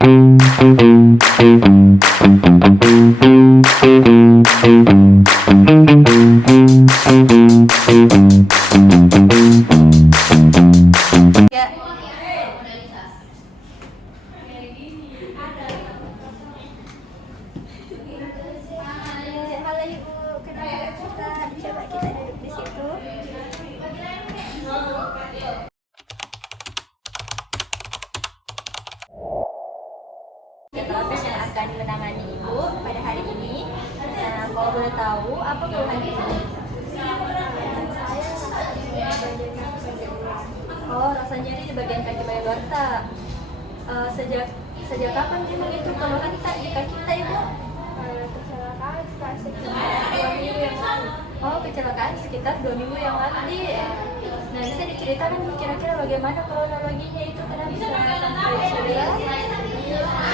Halo Ibu, kenapa coba kita duduk di situ? Terapi yang akan menangani Ibu pada hari ini. Nah, kalau boleh tahu, apa keluhan Ibu? Oh, rasa nyeri di bagian kaki bagian aorta. Sejak kapan memang itu keluhan di kaki kita Ibu? Kecelakaan sekitar 2 minggu yang lalu. Oh, kecelakaan sekitar 2 minggu yang lalu, Di. Nah, bisa diceritakan kira-kira bagaimana kronologinya itu, kenapa bisa sampai cedera?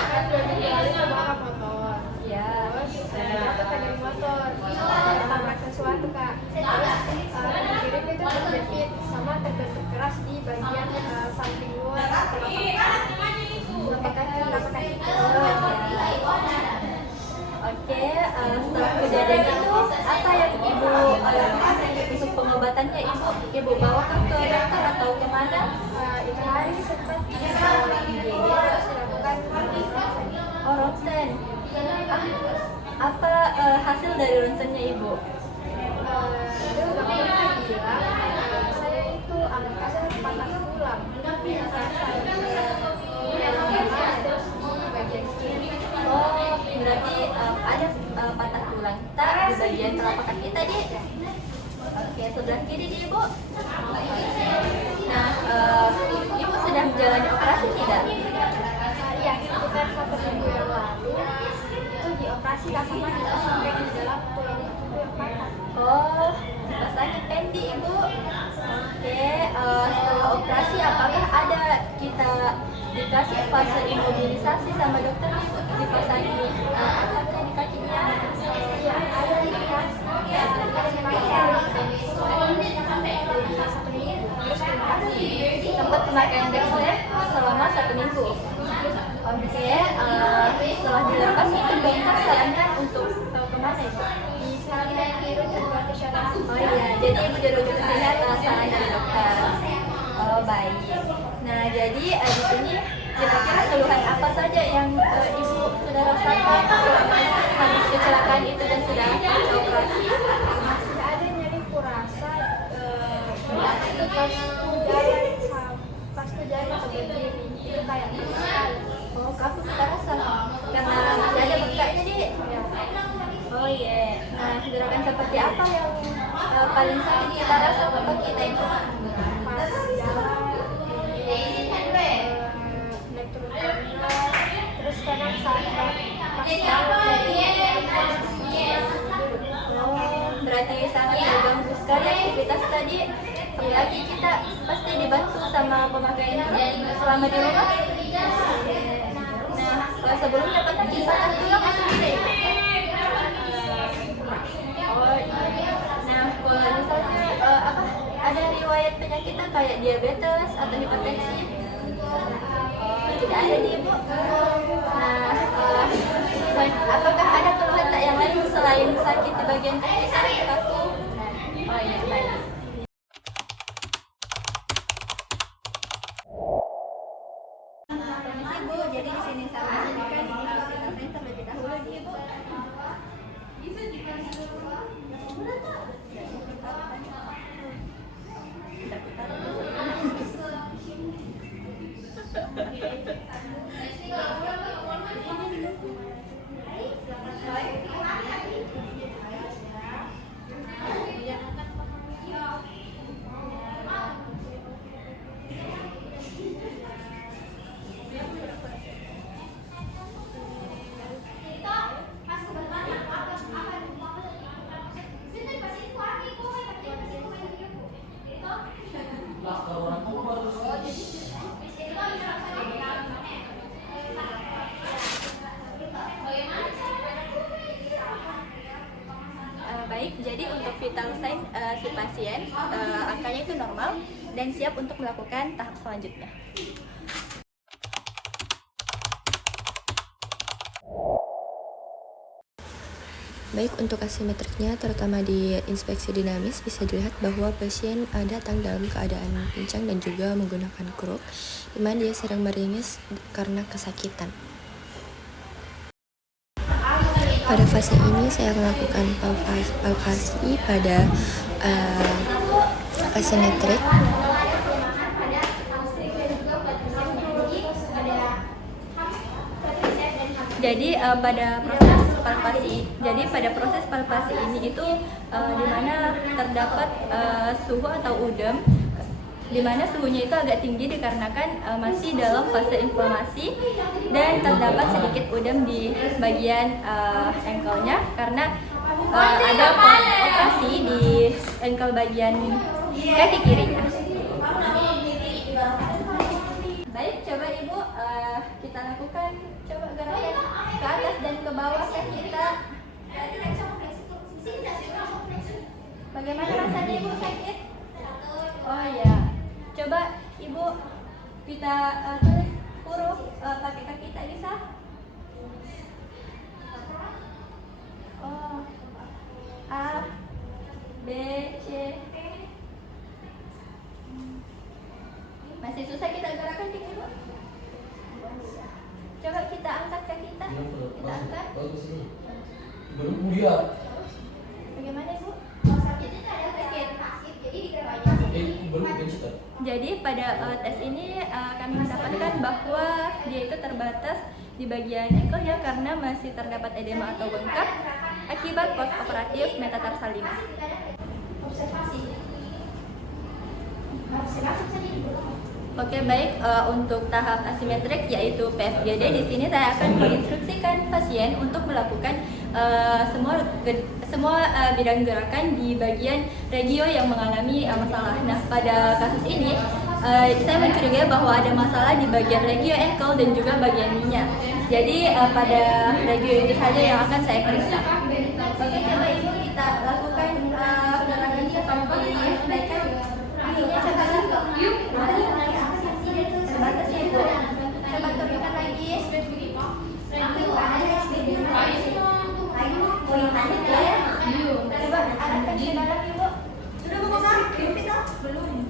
Kan 2 minggu lalu itu balap motor. Ya. Terus jatuh dari motor, tabrak sesuatu kak. Terus kiri itu terjepit sama terbentuk keras di bagian samping luar telapak kaki. Oke, setelah kejadian itu apa yang Ibu lakukan untuk pengobatannya? Ibu bawa ke dokter atau kemana? Itu hari sempat IGD terus dilakukan Oh, ronsen. Apa hasil dari ronsennya Ibu? itu dokter bilang saya itu ada patah tulang terus di bagian kiri. Oh, berarti ada patah tulang kita di bagian telapak kaki tadi. Oke, sebelah kiri di Ibu. Nah, Ibu sudah menjalani operasi tidak? Iya, sekitar 1 minggu yang lalu itu dioperasi sama sampai di dalam tulang itu yang patah. Oh, rasanya pendi Ibu. Oke, setelah operasi apakah ada kita dikasih fase imobilisasi sama dokter Ibu, dipasangi apakah di kakinya? Iya, ada di atas. Sempat pemakaian Dexlet selama 1 minggu. Oke, setelah dilepas itu dokter sarankan untuk kemana Ibu? Disarankan dirujuk ke profesional. Oh iya, jadi Ibu dirujuk sehat saran dari dokter. Oh baik. Nah jadi di sini kira-kira keluhan apa saja yang Ibu sudah rasakan selama habis kecelakaan itu dan sudah operasi? Masih ada nyeri kurasa pas jalan berdiri itu kayak sekali. Oh kaku kita rasa karena masih ada bekanya Di. Oh iya. Nah gerakan seperti apa yang paling sakit kita rasa waktu kita itu? Pas jalan naik turun tangga, terus kadang saat pas Oh, berarti sangat terganggu sekali aktivitas tadi. Apalagi kita pasti dibantu sama pemakaian selama di rumah. Nah, sebelumnya pernah patah tulang atau tidak? Oh, iya. Nah, kalau misalnya ada riwayat penyakitnya kayak diabetes atau hipertensi? Oh, tidak ada di Ibu. Nah, apakah ada keluhan tak yang lain selain sakit di bagian kaki kaku? Oh iya, baik. Permisi Bu, jadi di sini saya menunjukkan ini terlebih dahulu di Ibu. Baik, jadi untuk vital sign si pasien angkanya itu normal dan siap untuk melakukan tahap selanjutnya. Baik untuk asimetriknya, terutama di inspeksi dinamis, bisa dilihat bahwa pasien datang dalam keadaan pincang dan juga menggunakan kruk, di mana dia sedang meringis karena kesakitan. Pada fase ini saya melakukan palpasi pada asimetrik. Jadi pada proses palpasi ini itu di mana terdapat suhu atau udem, di mana suhunya itu agak tinggi dikarenakan masih dalam fase inflamasi dan terdapat sedikit udem di bagian ankle-nya karena ada operasi di ankle bagian kaki kirinya. Baik, coba Ibu kita lakukan gerakan ke atas dan ke bawah kaki kita. Bagaimana rasanya Ibu, sakit? Oh ya, coba Ibu kita tulis huruf pakai kaki kita bisa? Oh, A, B, C. Masih susah kita gerakan dikit Ibu? Coba kita angkat kaki kita. Kita angkat. Bagaimana Ibu? Jadi pada tes ini kami mendapatkan bahwa dia itu terbatas di bagian ankle-nya karena masih terdapat edema atau bengkak akibat postoperatif metatarsalima. Oke, baik, untuk tahap asimetrik yaitu PFGD, di sini saya akan menginstruksikan pasien untuk melakukan semua bidang gerakan di bagian regio yang mengalami masalah. Nah, pada kasus ini saya mencurigai bahwa ada masalah di bagian regio ankle dan juga bagian knee-nya. Jadi pada regio itu saja yang akan saya periksa. Oke, coba Ibu kita lakukan gerakan seperti naikkan kakinya coba yuk. Terbatas ya Ibu. Coba turunkan lagi. Coba arahkan ke dalam Ibu. Sudah mau belum.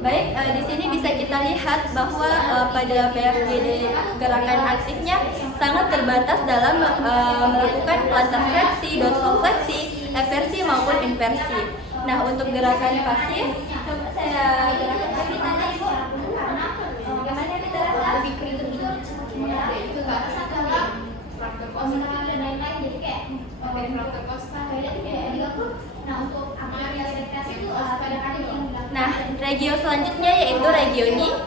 Baik, di sini bisa kita lihat bahwa pada PFGD gerakan aktifnya sangat terbatas dalam melakukan plantar fleksi, dorsofleksi, eversi maupun inversi. Nah, untuk gerakan pasif, coba saya gerakan kaki tadi Ibu. Bagaimana kita rasa? Lebih kering gitu. Itu enggak satu dan lain-lain, jadi kayak frontal costa nah untuk aktivitas itu kadang-kadang yang nah regio selanjutnya yaitu regio knee.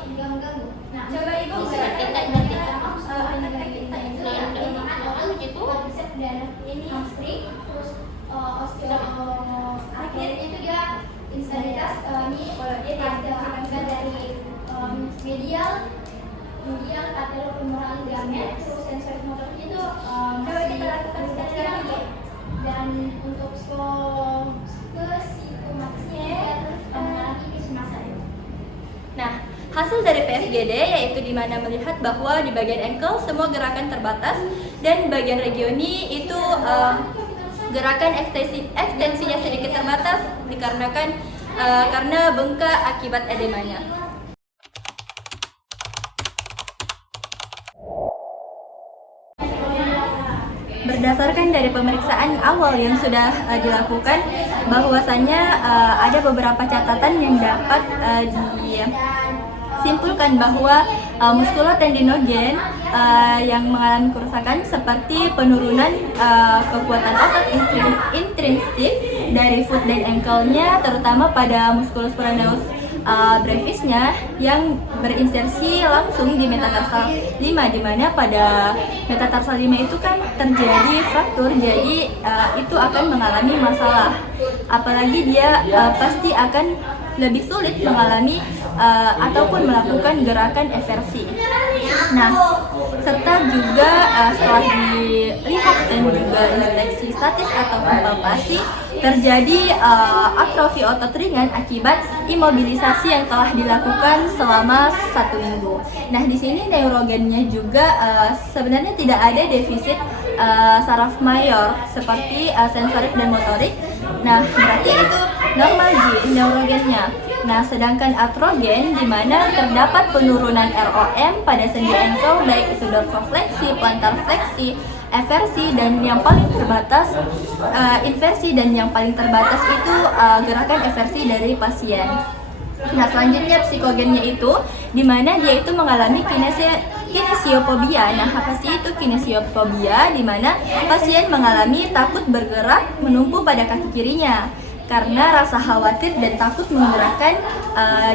Nah, coba Ibu gerakan kaki kita itu ini hamstring, terus akhirnya itu dia instabilitas ini dia ada dari medial lateral ligamen, terus sensori motornya itu coba kita lakukan sekali lagi. Dan untuk skositomatisnya mengalami kecemasan. Nah, hasil dari PFGD yaitu di mana melihat bahwa di bagian ankle semua gerakan terbatas dan bagian regioni itu gerakan ekstensinya sedikit terbatas dikarenakan karena bengkak akibat edemanya. Berdasarkan dari pemeriksaan awal yang sudah dilakukan, bahwasannya ada beberapa catatan yang dapat disimpulkan bahwa muskulotendinogen yang mengalami kerusakan seperti penurunan kekuatan otot intrinsik dari foot dan ankle-nya, terutama pada musculus peroneus brevisnya yang berinsersi langsung di metatarsal 5, di mana pada metatarsal 5 itu kan terjadi fraktur, jadi itu akan mengalami masalah. Apalagi dia pasti akan lebih sulit mengalami ataupun melakukan gerakan eversi. Nah, serta juga setelah dilihat dan juga inspeksi statis ataupun palpasi, terjadi atrofi otot ringan akibat imobilisasi yang telah dilakukan selama 1 minggu. Nah, di sini neurogennya juga sebenarnya tidak ada defisit saraf mayor seperti sensorik dan motorik. Nah, berarti itu normal neurogennya. Nah, sedangkan atrogen di mana terdapat penurunan ROM pada sendi ankle baik itu dorsofleksi, plantar fleksi, eversi dan yang paling terbatas inversi dan yang paling terbatas itu gerakan eversi dari pasien. Nah, selanjutnya psikogennya itu di mana dia itu mengalami kinesiofobia. Nah, apa sih itu kinesiofobia? Di mana pasien mengalami takut bergerak menumpu pada kaki kirinya karena rasa khawatir dan takut menggerakkan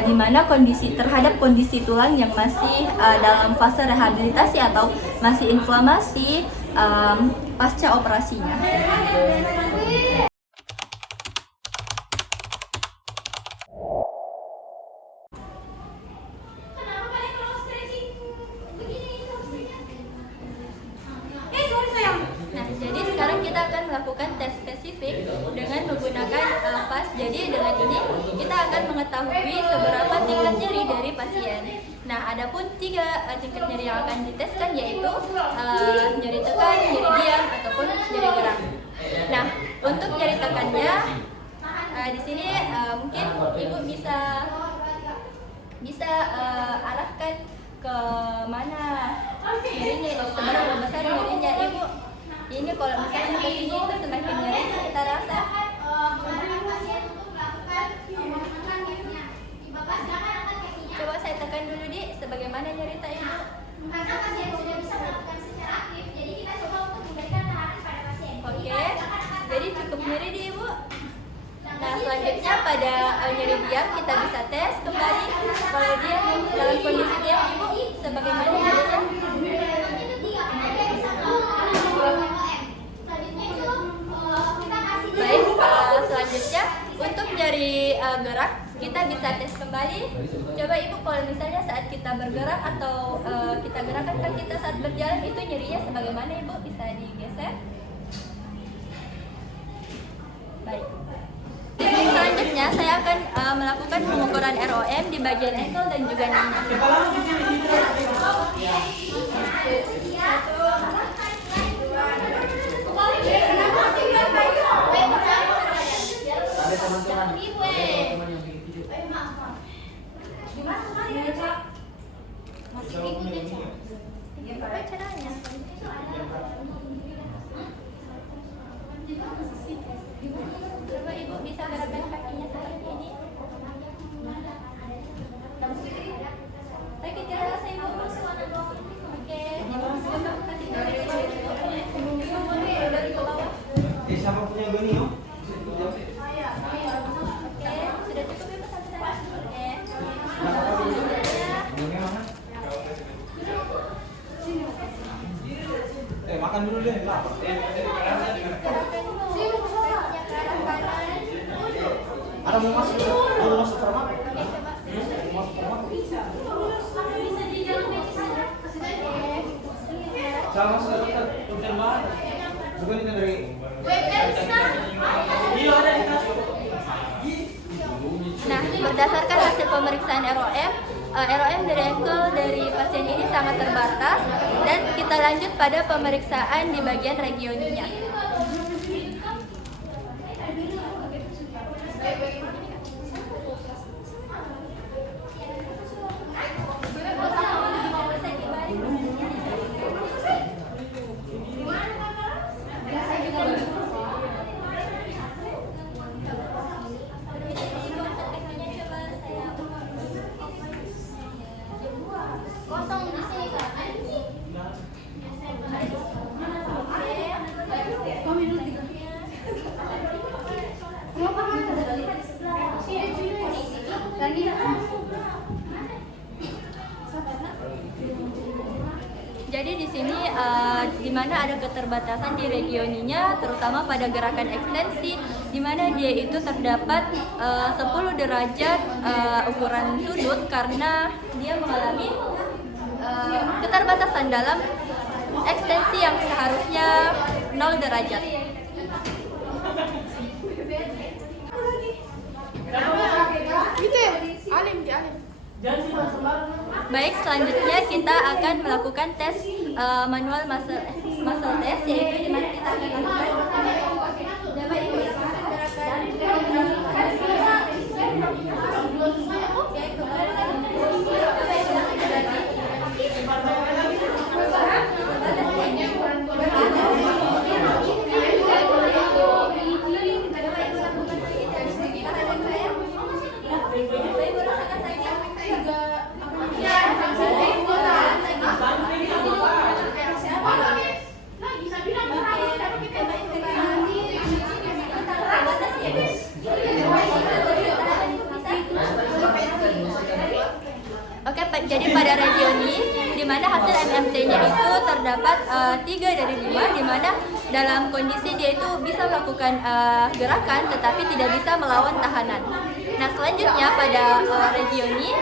di mana terhadap kondisi tulang yang masih dalam fase rehabilitasi atau masih inflamasi pasca operasinya. Nah, jadi sekarang kita akan melakukan tes spesifik dengan menggunakan VAS. Jadi dengan ini kita akan mengetahui seberapa tingkat nyeri dari pasien. Nah, adapun 3 tingkat nyeri yang akan diteskan yaitu nyeri tekan, nyeri diam, ataupun nyeri gerak. Nah, untuk nyeri tekannya di sini mungkin ibu bisa arahkan ke mana nyerinya, seberapa besar nyerinya ibu. Ini kalau misalnya ke sini itu semakin nyeri kita rasa. Coba saya tekan dulu di sebagaimana nyeri ibu. Karena pasien sudah bisa melakukan secara aktif, jadi kita coba untuk memberikan tekanan pada pasien. Oke, jadi cukup nyeri di ibu. Nah, selanjutnya pada nyeri diam kita bisa tes kembali. Kalau dia dalam kondisi diam ibu sebagaimana nyerinya. Baik, selanjutnya untuk nyeri gerak kita bisa tes kembali. Coba ibu kalau misalnya saat kita bergerak atau kita gerakan kaki kita saat berjalan itu nyerinya sebagaimana ibu, bisa digeser. Baik. Jadi selanjutnya saya akan melakukan pengukuran ROM di bagian ankle dan juga knee. Ada teman-teman yang bikin video. Masih ikutin gimana caranya? Coba ibu bisa gerakan kakinya seperti ini. Sakit tidak rasa ibu? Oke. Coba kasih dari ke bawah. Siapa punya gini yo? Oke, sudah cukup ibu sampai sana. Oke. Makan dulu deh. Ada mau masuk rumah? Sama sekali hujan banget. Bukan ini dari. Nah, berdasarkan hasil pemeriksaan ROM dari ankle dari pasien ini sangat terbatas dan kita lanjut pada pemeriksaan di bagian regioninya. Kosong di sini kan? Jadi di sini di mana ada keterbatasan di regioninya, terutama pada gerakan ekstensi, di mana dia itu terdapat 10 derajat ukuran sudut karena dia mengalami keterbatasan dalam ekstensi yang seharusnya 0 derajat. Baik, selanjutnya kita akan melakukan tes manual muscle test, yaitu di mana kita akan lakukan dapat Ibu lakukan Oke, jadi pada regioni di mana hasil MMT-nya itu terdapat 3 dari 5, di mana dalam kondisi dia itu bisa melakukan gerakan tetapi tidak bisa melawan tahanan. Nah, selanjutnya pada regioni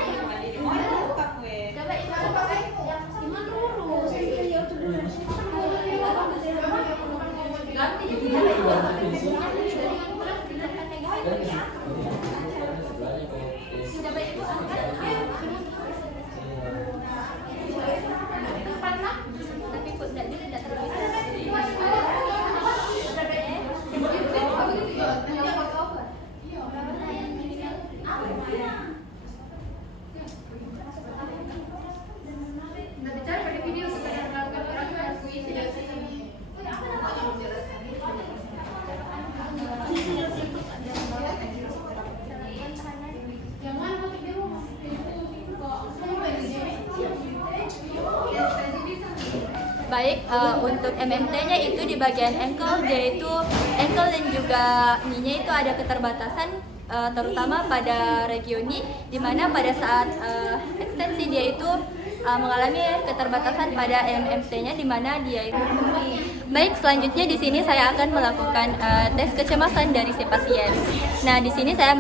baik, untuk MMT-nya itu di bagian ankle, yaitu ankle dan juga knee-nya itu ada keterbatasan, terutama pada regioni, di mana pada saat ekstensi dia itu mengalami keterbatasan pada MMT-nya, di mana dia itu. Baik, selanjutnya di sini saya akan melakukan tes kecemasan dari si pasien. Nah, di sini saya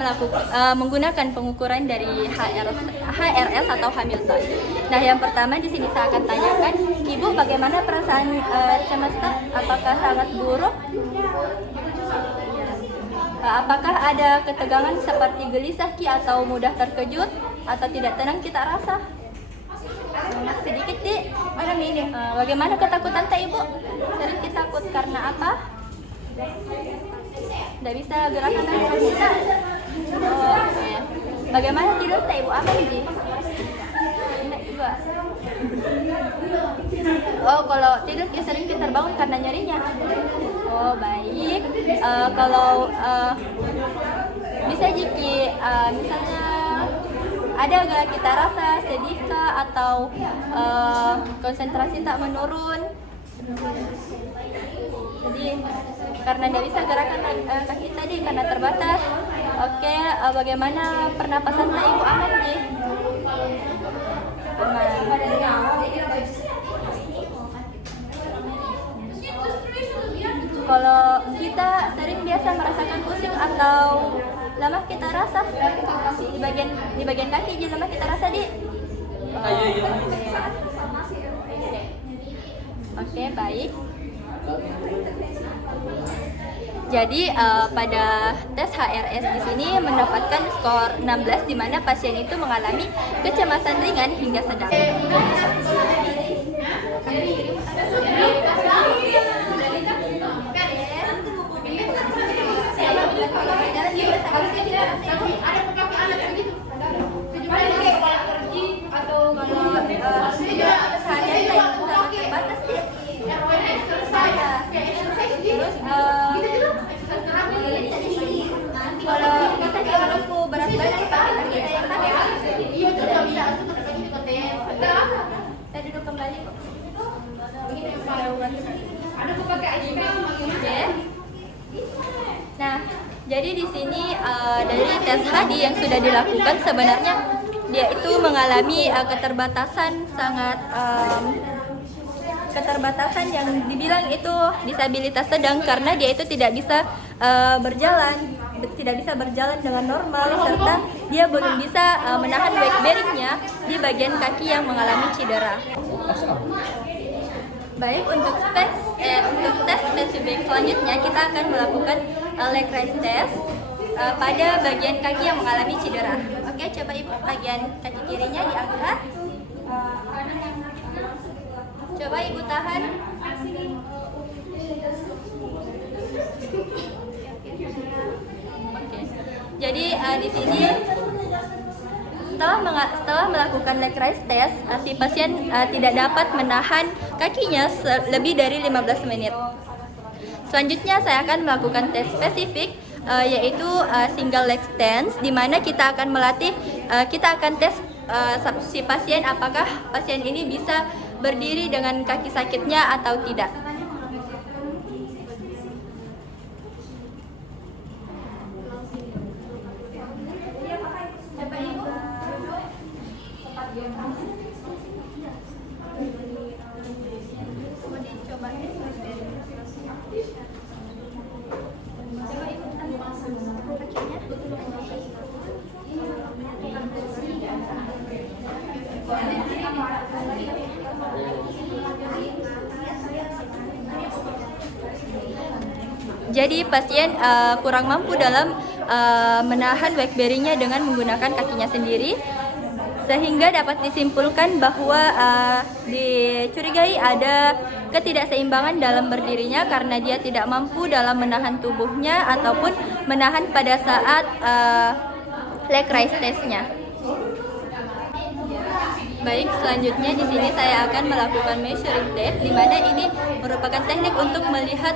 menggunakan pengukuran dari HRS atau Hamilton. Nah, yang pertama di sini saya akan tanyakan, Ibu bagaimana perasaan cemasnya? Apakah sangat buruk? Apakah ada ketegangan seperti gelisah Ki atau mudah terkejut atau tidak tenang kita rasa? Sedikit Di. Bagaimana ketakutan Teh Ibu? Sering kita takut karena apa? Tidak bisa gerakan tangan kita. Oh, oke. Bagaimana tidur Teh Ibu? Apa Ji? Enak juga. Oh, kalau tidur sering kita terbangun karena nyerinya. Oh, baik. Kalau bisa Jiki, misalnya ada gak kita rasa sedih kah atau konsentrasi tak menurun? Jadi karena tidak bisa gerakan kaki tadi karena terbatas. Oke, bagaimana pernapasan Teh Ibu aman nih? Kalau kita sering biasa merasakan pusing atau lemah kita rasa di bagian kaki jadi lemah kita rasa Di. Oke, baik. Jadi pada tes HRS di sini mendapatkan skor 16, di mana pasien itu mengalami kecemasan ringan hingga sedang. Kalau bisa jangan lupa berat badan pakai saya duduk kembali kok. Oke. Nah, jadi di sini dari tes HADI yang sudah dilakukan sebenarnya dia itu mengalami keterbatasan sangat keterbatasan yang dibilang itu disabilitas sedang karena dia itu tidak bisa berjalan dengan normal, serta dia belum bisa menahan weight bearingnya di bagian kaki yang mengalami cedera. Baik, untuk tes spesifik selanjutnya kita akan melakukan leg raise test pada bagian kaki yang mengalami cedera. Oke, coba ibu bagian kaki kirinya diangkat. Coba ibu tahan. Oke. Jadi di sini setelah melakukan leg raise test, si pasien tidak dapat menahan kakinya lebih dari 15 menit. Selanjutnya saya akan melakukan tes spesifik yaitu single leg stance, di mana kita akan tes si pasien apakah pasien ini bisa berdiri dengan kaki sakitnya atau tidak. Jadi pasien kurang mampu dalam menahan weight bearingnya dengan menggunakan kakinya sendiri, sehingga dapat disimpulkan bahwa dicurigai ada ketidakseimbangan dalam berdirinya karena dia tidak mampu dalam menahan tubuhnya ataupun menahan pada saat leg raise test-nya. Baik, selanjutnya di sini saya akan melakukan measuring tape, di mana ini merupakan teknik untuk melihat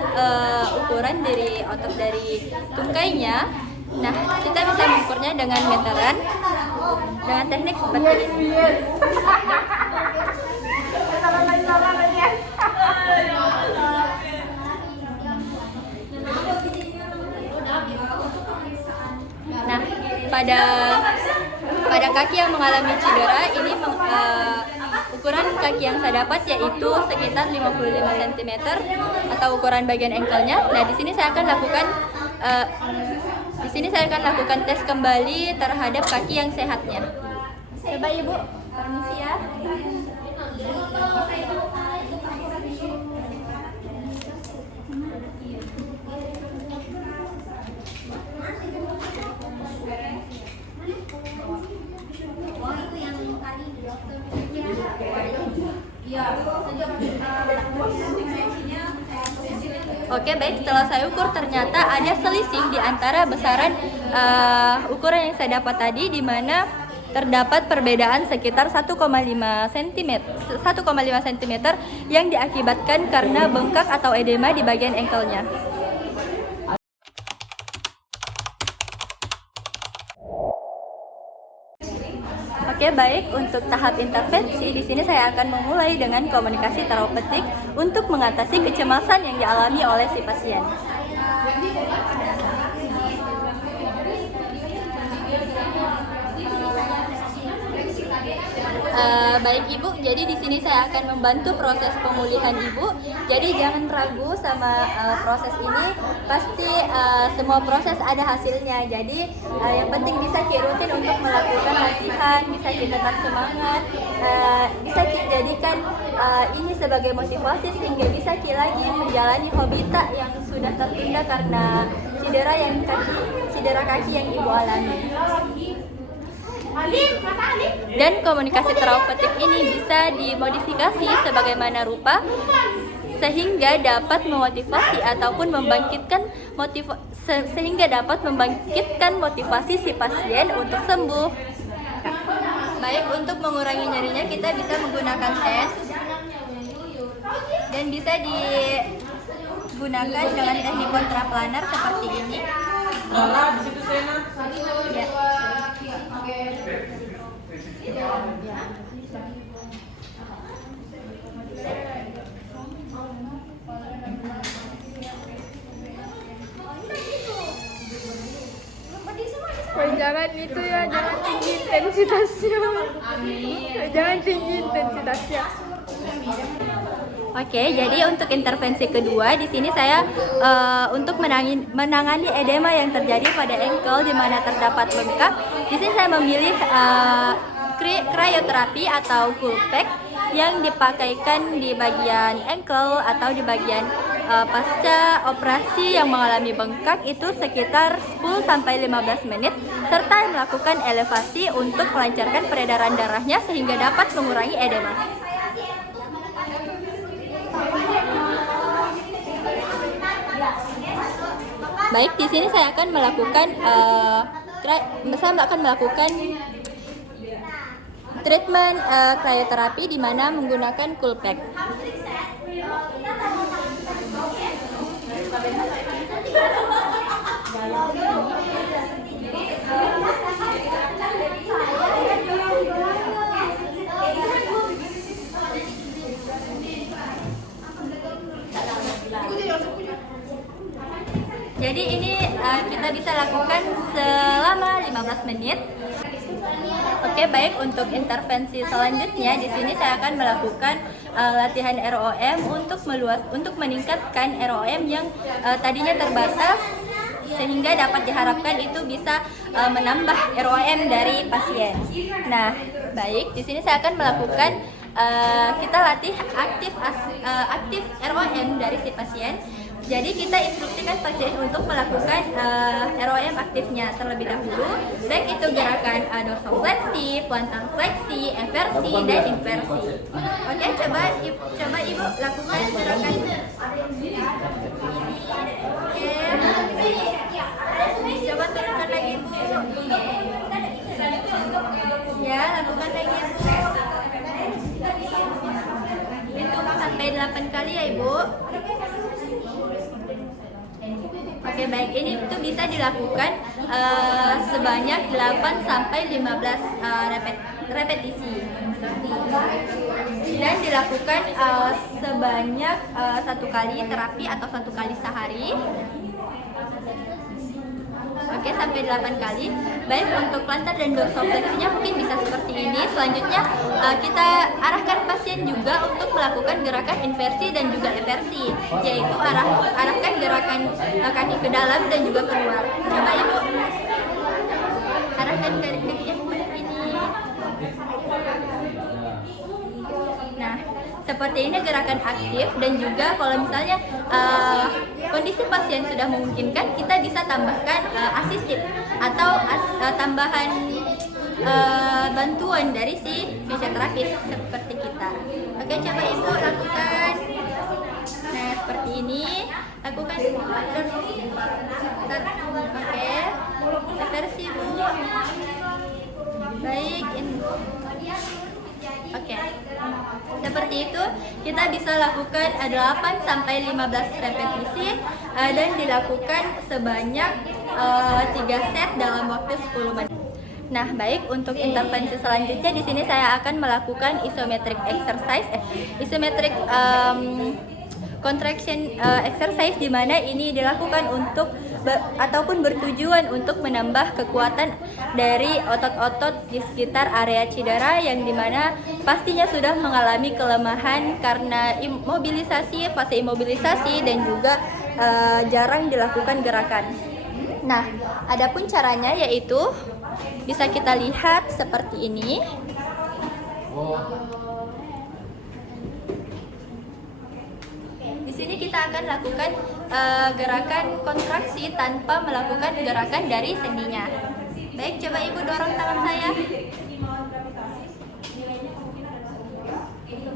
ukuran dari otot dari tungkainya. Nah, kita bisa mengukurnya dengan meteran dengan teknik seperti ini. Nah, pada kaki yang mengalami cedera ini ukuran kaki yang saya dapat yaitu sekitar 55 cm atau ukuran bagian ankle-nya. Nah, di sini saya akan lakukan tes kembali terhadap kaki yang sehatnya. Coba Ibu, permisi ya. Oke, baik, setelah saya ukur ternyata ada selisih di antara besaran ukuran yang saya dapat tadi, di mana terdapat perbedaan sekitar 1,5 cm yang diakibatkan karena bengkak atau edema di bagian ankle-nya. Oke, baik, untuk tahap intervensi di sini saya akan memulai dengan komunikasi terapeutik untuk mengatasi kecemasan yang dialami oleh si pasien. Baik Ibu, jadi di sini saya akan membantu proses pemulihan Ibu. Jadi jangan ragu sama proses ini, pasti semua proses ada hasilnya. Jadi yang penting bisa rutin untuk melakukan latihan, bisa kita tetap semangat, bisa kita jadikan ini sebagai motivasi sehingga bisa kita lagi menjalani hobi tak yang sudah tertunda karena cedera kaki yang Ibu alami. Dan komunikasi terapeutik ini bisa dimodifikasi sebagaimana rupa sehingga dapat memotivasi ataupun membangkitkan motivasi si pasien untuk sembuh. Baik, untuk mengurangi nyerinya kita bisa menggunakan tes dan bisa digunakan dengan teknik kontraplanar seperti ini. Ya. Jangan itu ya, jangan tinggi intensitasnya. Jangan tinggi intensitasnya. Oke, jadi untuk intervensi kedua di sini saya untuk menangani edema yang terjadi pada ankle di mana terdapat bengkak. Di sini saya memilih cryoterapi atau cool pack yang dipakaikan di bagian ankle atau di bagian pasca operasi yang mengalami bengkak itu sekitar 10 sampai 15 menit serta melakukan elevasi untuk melancarkan peredaran darahnya sehingga dapat mengurangi edema. Baik, di sini saya akan melakukan treatment cryoterapi di mana menggunakan cool pack. Jadi ini kita bisa lakukan selama 15 menit. Oke, baik, untuk intervensi selanjutnya di sini saya akan melakukan latihan ROM untuk meningkatkan ROM yang tadinya terbatas sehingga dapat diharapkan itu bisa menambah ROM dari pasien. Nah, baik, di sini saya akan melakukan kita latih aktif ROM dari si pasien. Jadi kita instruksikan pasien untuk melakukan ROM aktifnya terlebih dahulu, baik itu gerakan dorsofleksi, plantar fleksi, eversi, dan inversi. Oke, coba ibu lakukan gerakan. Oke, coba turunkan lagi ibu. Ya, lakukan lagi ibu. Hitung sampai 8 kali ya ibu. Oke, baik, ini tuh bisa dilakukan sebanyak 8 sampai 15 repetisi. Dan dilakukan sebanyak 1 kali terapi atau 1 kali sehari. Oke, sampai 8 kali. Baik, untuk plantar dan dorsofleksinya mungkin bisa seperti ini. Selanjutnya kita arahkan pasien juga untuk melakukan gerakan inversi dan juga eversi, yaitu arahkan gerakan kaki ke dalam dan juga keluar. Coba ibu arahkan kakinya seperti ini. Nah, seperti ini gerakan aktif, dan juga kalau misalnya kondisi pasien sudah memungkinkan, kita bisa tambahkan asistif atau tambahan bantuan dari si fisioterapis seperti kita. Oke, coba ibu lakukan. Nah, seperti ini, lakukan. Oke, reversi ibu. Baik, oke. Seperti itu, kita bisa lakukan 8 sampai 15 repetisi dan dilakukan sebanyak 3 set dalam waktu 10 menit. Nah, baik, untuk intervensi selanjutnya di sini saya akan melakukan isometric exercise, isometric contraction exercise, di mana ini dilakukan untuk ataupun bertujuan untuk menambah kekuatan dari otot-otot di sekitar area cedera yang dimana pastinya sudah mengalami kelemahan karena fase imobilisasi dan juga jarang dilakukan gerakan. Nah, adapun caranya yaitu bisa kita lihat seperti ini. Di sini kita akan lakukan gerakan kontraksi tanpa melakukan gerakan dari sendinya. Baik, coba ibu dorong tangan saya.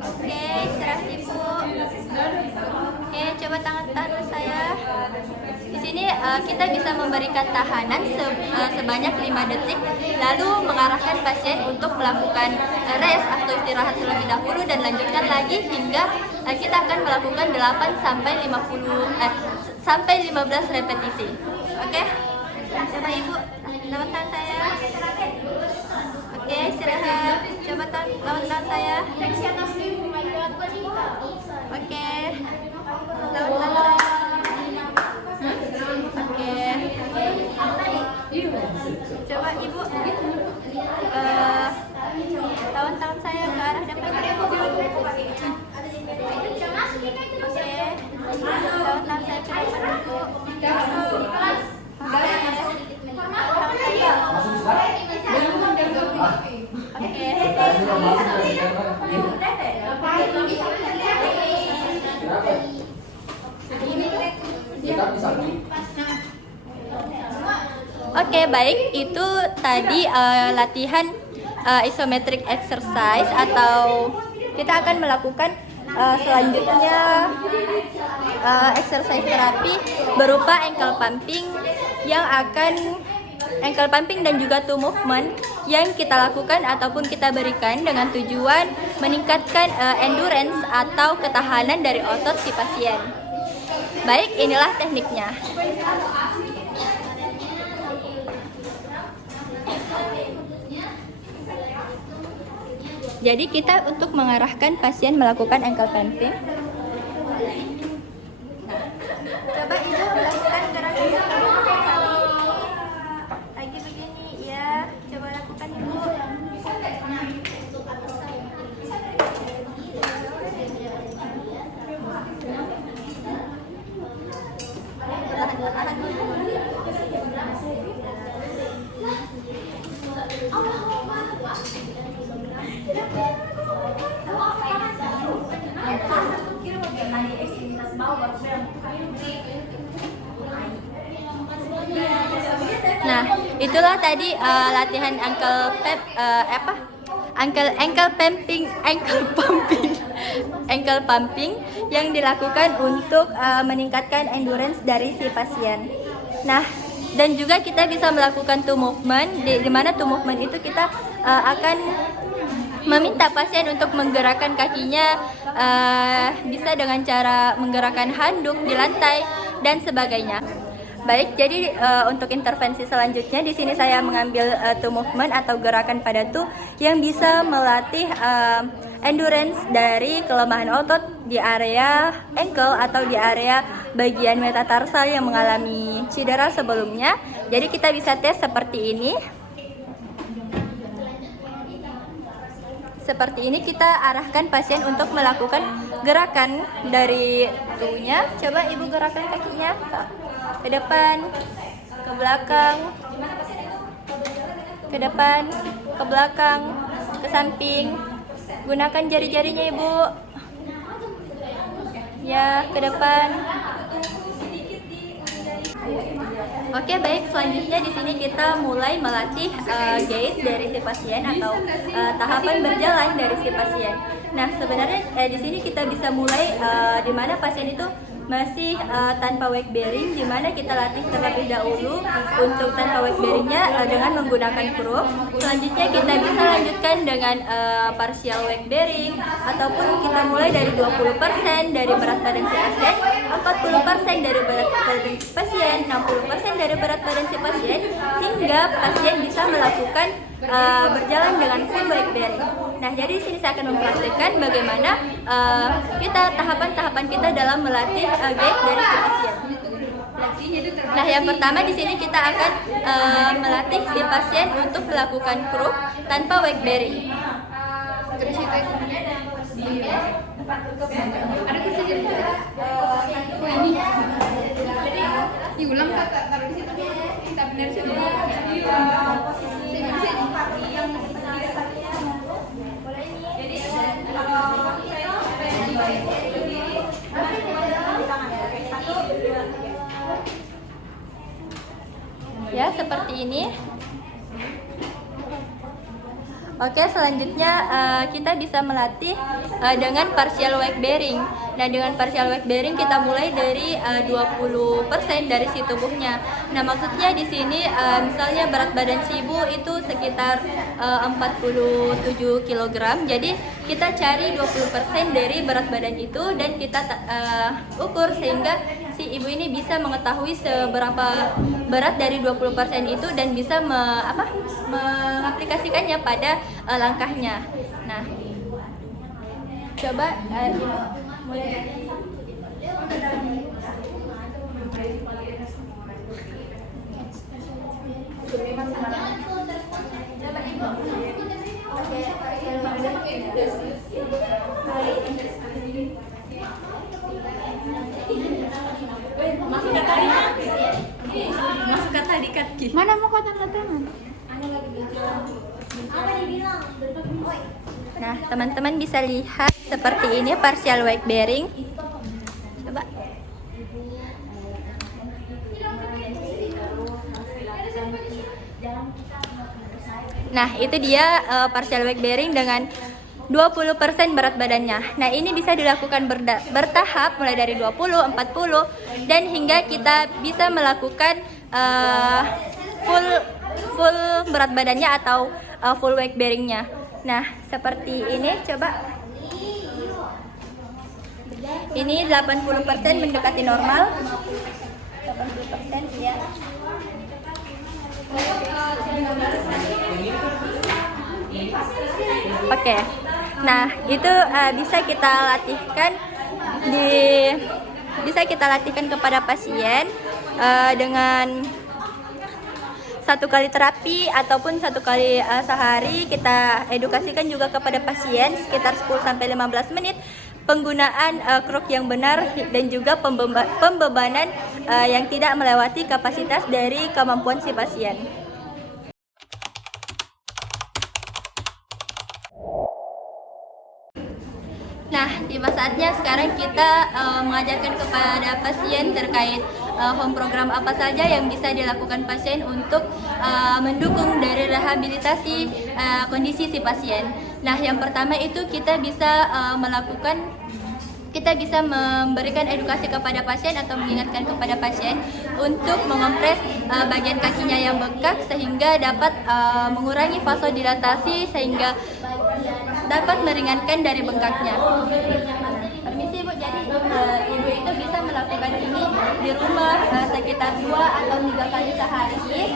Oke, istirahat ibu. Oke, coba tangan saya. Di sini kita bisa memberikan tahanan sebanyak 5 detik, lalu mengarahkan pasien untuk melakukan rest atau istirahat terlebih dahulu dan lanjutkan lagi hingga kita akan melakukan 8 sampai 15 repetisi. Oke? Coba ibu lawan tangan saya. Oke, istirahat. Coba lawan tangan saya. Oke. Lawan tangan saya. Oke. Coba ibu lawan tangan saya ke arah depan. Oke, baik. Itu tadi latihan isometric exercise, atau kita akan melakukan selanjutnya exercise terapi berupa ankle pumping dan juga toe movement yang kita lakukan ataupun kita berikan dengan tujuan meningkatkan endurance atau ketahanan dari otot si pasien. Baik, inilah tekniknya. Jadi kita untuk mengarahkan pasien melakukan ankle pumping. Coba Ibu melakukan gerakan lagi begini ya. Coba lakukan Ibu. Perlahan-lahan dulu. Nah, itulah tadi latihan ankle pumping yang dilakukan untuk meningkatkan endurance dari si pasien. Nah, dan juga kita bisa melakukan toe movement, di mana toe movement itu kita akan meminta pasien untuk menggerakkan kakinya, bisa dengan cara menggerakkan handuk di lantai dan sebagainya. Baik, jadi untuk intervensi selanjutnya di sini saya mengambil toe movement atau gerakan pada toe yang bisa melatih endurance dari kelemahan otot di area ankle atau di area bagian metatarsal yang mengalami cedera sebelumnya. Jadi kita bisa tes seperti ini. Seperti ini kita arahkan pasien untuk melakukan gerakan dari toe-nya. Coba Ibu gerakan kakinya ke depan, ke belakang, ke depan, ke belakang, ke samping. Gunakan jari-jarinya Ibu. Ya, ke depan. Oke, baik. Selanjutnya di sini kita mulai melatih gait dari si pasien atau tahapan berjalan dari si pasien. Nah, sebenarnya di sini kita bisa mulai di mana pasien itu masih tanpa weight bearing, di mana kita latih terlebih dahulu untuk tanpa weight bearingnya dengan menggunakan crook. Selanjutnya kita bisa lanjutkan dengan partial weight bearing, ataupun kita mulai dari 20% dari berat badan si pasien, 40% dari berat badan si pasien, 60% dari berat badan si pasien, hingga pasien bisa melakukan berjalan dengan full weight bearing. Nah, jadi di sini saya akan mempraktikkan bagaimana tahapan-tahapan kita dalam melatih gait dari si pasien. Nah, yang pertama di sini kita akan melatih si pasien untuk melakukan crook tanpa weight bearing. Ada kursi jadi ini. Diulang Kak, taruh di situ. Kita benar sih. Ya, seperti ini. Oke, selanjutnya kita bisa melatih dengan partial weight bearing. Nah, dengan partial weight bearing kita mulai dari 20% dari si tubuhnya. Nah, maksudnya di sini misalnya berat badan si ibu itu sekitar 47 kg. Jadi kita cari 20% dari berat badan itu dan kita ukur sehingga si ibu ini bisa mengetahui seberapa berat dari 20% itu dan bisa mengaplikasikannya pada langkahnya. Nah, coba ibu mulai dari coba ibu. Oke. Masuk kata di kaki. Mana mau kata-katangan? Apa dibilang? Oi. Nah, teman-teman bisa lihat seperti ini partial weight bearing. Coba. Nah, itu dia partial weight bearing dengan 20% berat badannya. Nah, ini bisa dilakukan bertahap mulai dari 20, 40 dan hingga kita bisa melakukan full berat badannya atau full weight bearingnya. Nah, seperti ini coba. Ini 80% mendekati normal. 80% ya. Oke. Nah, itu bisa kita latihkan kepada pasien dengan 1 kali terapi ataupun 1 kali sehari. Kita edukasikan juga kepada pasien sekitar 10-15 menit penggunaan kruk yang benar dan juga pembebanan yang tidak melewati kapasitas dari kemampuan si pasien. Nah, tiba saatnya sekarang kita mengajarkan kepada pasien terkait home program apa saja yang bisa dilakukan pasien untuk mendukung dari rehabilitasi kondisi si pasien. Nah, yang pertama itu kita bisa memberikan edukasi kepada pasien atau mengingatkan kepada pasien untuk mengompres bagian kakinya yang bengkak sehingga dapat mengurangi vasodilatasi sehingga dapat meringankan dari bengkaknya. Permisi Bu, jadi Ibu itu bisa melakukan ini di rumah sekitar 2 atau 3 kali sehari.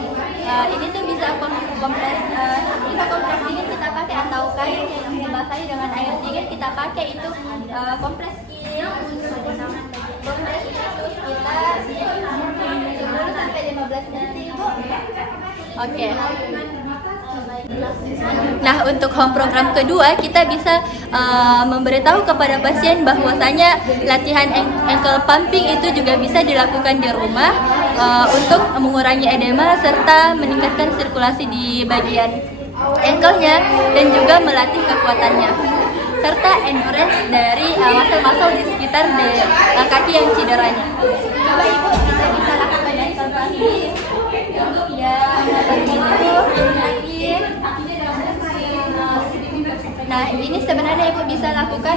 Ini tuh bisa kompres dingin kita pakai atau kain yang dibasahi dengan air dingin kita pakai itu kompres kiri. Kompres itu sekitar 10-15 menit Ibu. Oke. Nah, untuk home program kedua kita bisa memberitahu kepada pasien bahwasanya latihan ankle pumping itu juga bisa dilakukan di rumah untuk mengurangi edema serta meningkatkan sirkulasi di bagian ankle-nya dan juga melatih kekuatannya serta endurance dari muscle-muscle di sekitar kaki yang cederanya. Coba Ibu, kita bisa lakukan ankle pumping ya seperti itu lagi. Nah, ini sebenarnya Ibu bisa lakukan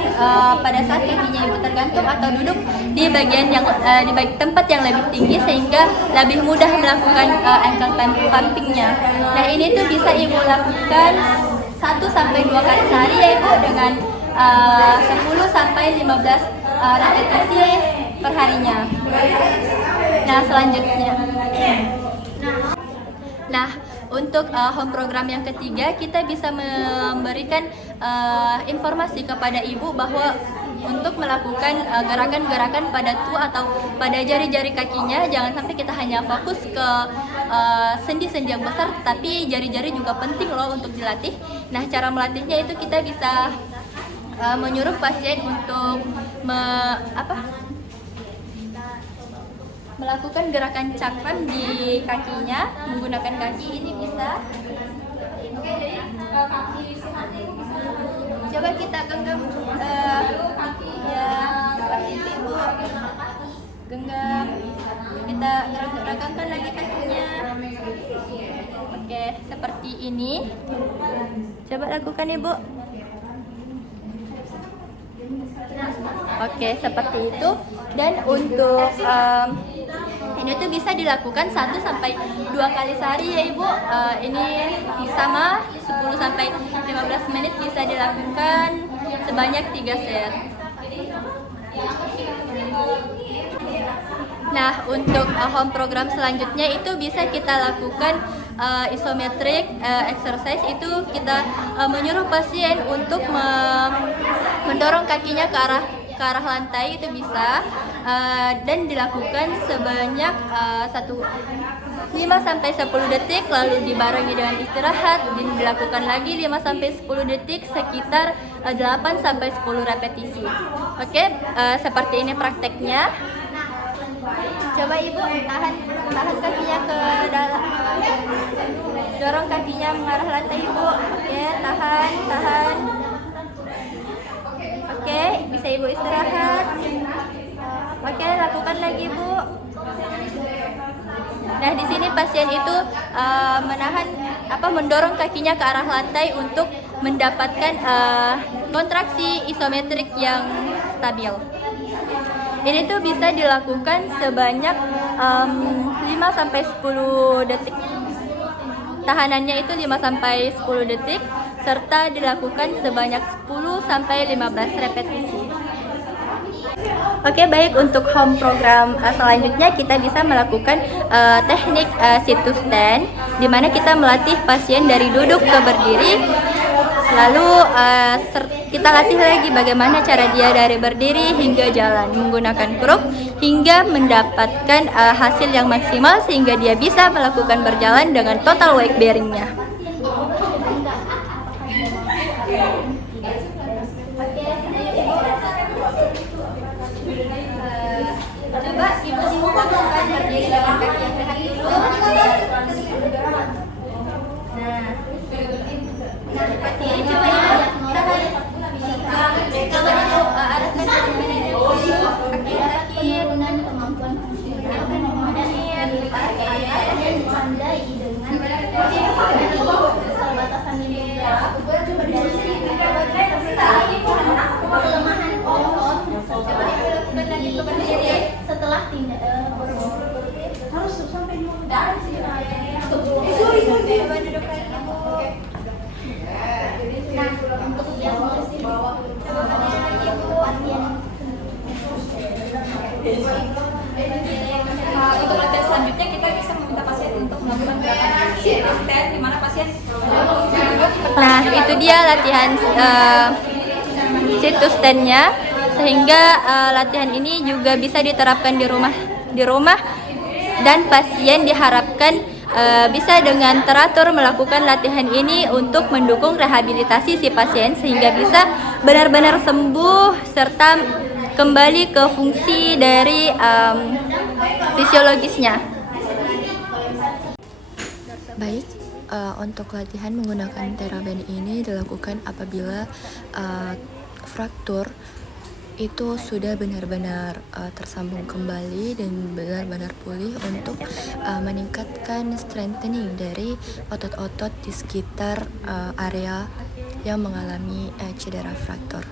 pada saat kakinya Ibu tergantung atau duduk di bagian yang di tempat yang lebih tinggi sehingga lebih mudah melakukan ankle pumpingnya. Nah, ini tuh bisa Ibu lakukan 1-2 kali sehari ya Ibu dengan 10-15 repetisi perharinya. Nah, selanjutnya. Nah, untuk home program yang ketiga kita bisa memberikan informasi kepada ibu bahwa untuk melakukan gerakan-gerakan pada atau pada jari-jari kakinya, jangan sampai kita hanya fokus ke sendi-sendi yang besar, tapi jari-jari juga penting loh untuk dilatih. Nah, cara melatihnya itu kita bisa menyuruh pasien untuk melakukan gerakan cakram di kakinya menggunakan kaki. Ini bisa. Oke, jadi coba kita genggam ya seperti itu Bu. Genggam. Kita gerak-gerakkan lagi kakinya. Oke, seperti ini. Coba lakukan Ibu. Oke, seperti itu. Dan untuk ini tuh bisa dilakukan 1-2 kali sehari ya Ibu. Ini sama 10-15 menit bisa dilakukan sebanyak 3 set. Nah, untuk home program selanjutnya itu bisa kita lakukan isometric exercise. Itu kita menyuruh pasien untuk mendorong kakinya ke arah lantai, itu bisa dan dilakukan sebanyak 5-10 detik lalu dibarengi dengan istirahat dan dilakukan lagi 5-10 detik sekitar 8-10 repetisi. Oke, seperti ini prakteknya. Coba Ibu tahan kakinya ke dalam, dorong kakinya mengarah lantai Ibu. Oke, tahan. bisa Ibu istirahat. Oke, lakukan lagi Bu. Nah, di sini pasien itu mendorong kakinya ke arah lantai untuk mendapatkan kontraksi isometrik yang stabil. Ini tuh bisa dilakukan sebanyak 5-10 detik. Tahanannya itu 5-10 detik serta dilakukan sebanyak 10-15 repetisi. Oke, baik, untuk home program selanjutnya kita bisa melakukan teknik sit to stand, di mana kita melatih pasien dari duduk ke berdiri. Lalu kita latih lagi bagaimana cara dia dari berdiri hingga jalan menggunakan kruk hingga mendapatkan hasil yang maksimal sehingga dia bisa melakukan berjalan dengan total weight bearingnya. Coba Ibu lakukan berdiri dengan kaki yang sehat dulu. Nah, berdiri coba ya. Coba Ibu arahkan berdiri dulu. Kaki yang sakit. Setelah tindak harus sampai Coba duduk lagi Bu. Nah, untuk diagnosis Coba berdiri lagi Bu. Untuk latihan selanjutnya kita bisa meminta pasien untuk melakukan gerakan sit to stand di mana pasien Nah, itu dia latihan sit to stand-nya, sehingga latihan ini juga bisa diterapkan di rumah dan pasien diharapkan bisa dengan teratur melakukan latihan ini untuk mendukung rehabilitasi si pasien sehingga bisa benar-benar sembuh serta kembali ke fungsi dari fisiologisnya. Baik, untuk latihan menggunakan TheraBand ini dilakukan apabila fraktur itu sudah benar-benar tersambung kembali dan benar-benar pulih untuk meningkatkan strengthening dari otot-otot di sekitar area yang mengalami cedera fraktur.